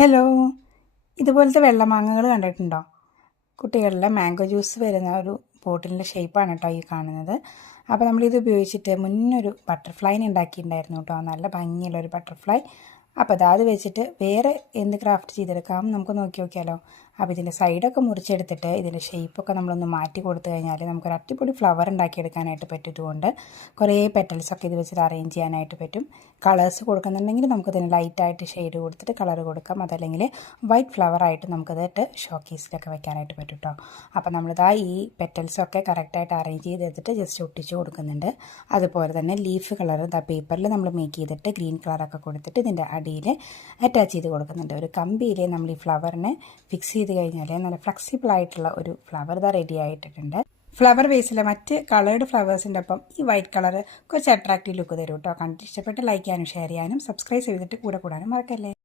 Hello, ഇതുപോലത്തെ വെള്ളമാങ്ങകൾ കണ്ടിട്ടുണ്ടോ? കുട്ടികളിലെ മാംഗോ ജ്യൂസ് വരുന്ന ഒരു ബോട്ടിലിൻ്റെ ഷേപ്പാണ് കേട്ടോ ഈ കാണുന്നത്. അപ്പോൾ നമ്മളിത് ഉപയോഗിച്ചിട്ട് മുന്നൊരു ബട്ടർഫ്ലൈനെ ഉണ്ടാക്കിയിട്ടുണ്ടായിരുന്നു കേട്ടോ, നല്ല ഭംഗിയുള്ളൊരു ബട്ടർഫ്ലൈ. അപ്പോൾ അത് വെച്ചിട്ട് വേറെ എന്ത് ക്രാഫ്റ്റ് ചെയ്തെടുക്കാം നമുക്ക് നോക്കി നോക്കിയാലോ. അപ്പോൾ ഇതിൻ്റെ സൈഡൊക്കെ മുറിച്ചെടുത്തിട്ട് ഇതിൻ്റെ ഷേപ്പൊക്കെ നമ്മളൊന്ന് മാറ്റി കൊടുത്തു കഴിഞ്ഞാൽ നമുക്കൊരു അടിപൊളി ഫ്ലവർ ഉണ്ടാക്കിയെടുക്കാനായിട്ട് പറ്റിയതുകൊണ്ട് കുറേ പെറ്റൽസൊക്കെ ഇത് വെച്ചിട്ട് അറേഞ്ച് ചെയ്യാനായിട്ട് പറ്റും. കളേഴ്സ് കൊടുക്കുന്നുണ്ടെങ്കിൽ നമുക്കതിന് ലൈറ്റായിട്ട് ഷെയ്ഡ് കൊടുത്തിട്ട് കളർ കൊടുക്കാം, അതല്ലെങ്കിൽ വൈറ്റ് ഫ്ലവറായിട്ട് നമുക്കതിട്ട് ഷോ കേസിലൊക്കെ വെക്കാനായിട്ട് പറ്റും കേട്ടോ. അപ്പോൾ നമ്മളിതാ ഈ പെറ്റൽസൊക്കെ കറക്റ്റായിട്ട് അറേഞ്ച് ചെയ്തെടുത്തിട്ട് ജസ്റ്റ് ഒട്ടിച്ച് കൊടുക്കുന്നുണ്ട്. അതുപോലെ തന്നെ ലീഫ് കളർ പേപ്പറിൽ നമ്മൾ മേക്ക് ചെയ്തിട്ട് ഗ്രീൻ കളറൊക്കെ കൊടുത്തിട്ട് ഇതിൻ്റെ അടിയിൽ അറ്റാച്ച് ചെയ്ത് കൊടുക്കുന്നുണ്ട്. ഒരു കമ്പിയിൽ നമ്മൾ ഈ ഫ്ലവറിനെ ഫിക്സ് ചെയ്ത് കഴിഞ്ഞാൽ നല്ല ഫ്ലെക്സിബിൾ ആയിട്ടുള്ള ഒരു ഫ്ലവർ റെഡി ആയിട്ടുണ്ട്. ഫ്ലവർ വേസിലെ മറ്റ് കളേർഡ് ഫ്ലവേഴ്സിൻ്റെ ഒപ്പം ഈ വൈറ്റ് കളർ കുറച്ച് അട്രാക്റ്റീവ് ലുക്ക് തരും കേട്ടോ. കണ്ടിട്ട് ഇഷ്ടപ്പെട്ട് ലൈക്ക് ചെയ്യാനും ഷെയർ ചെയ്യാനും സബ്സ്ക്രൈബ് ചെയ്തിട്ട് കൂടെ കൂടാനും മറക്കല്ലേ.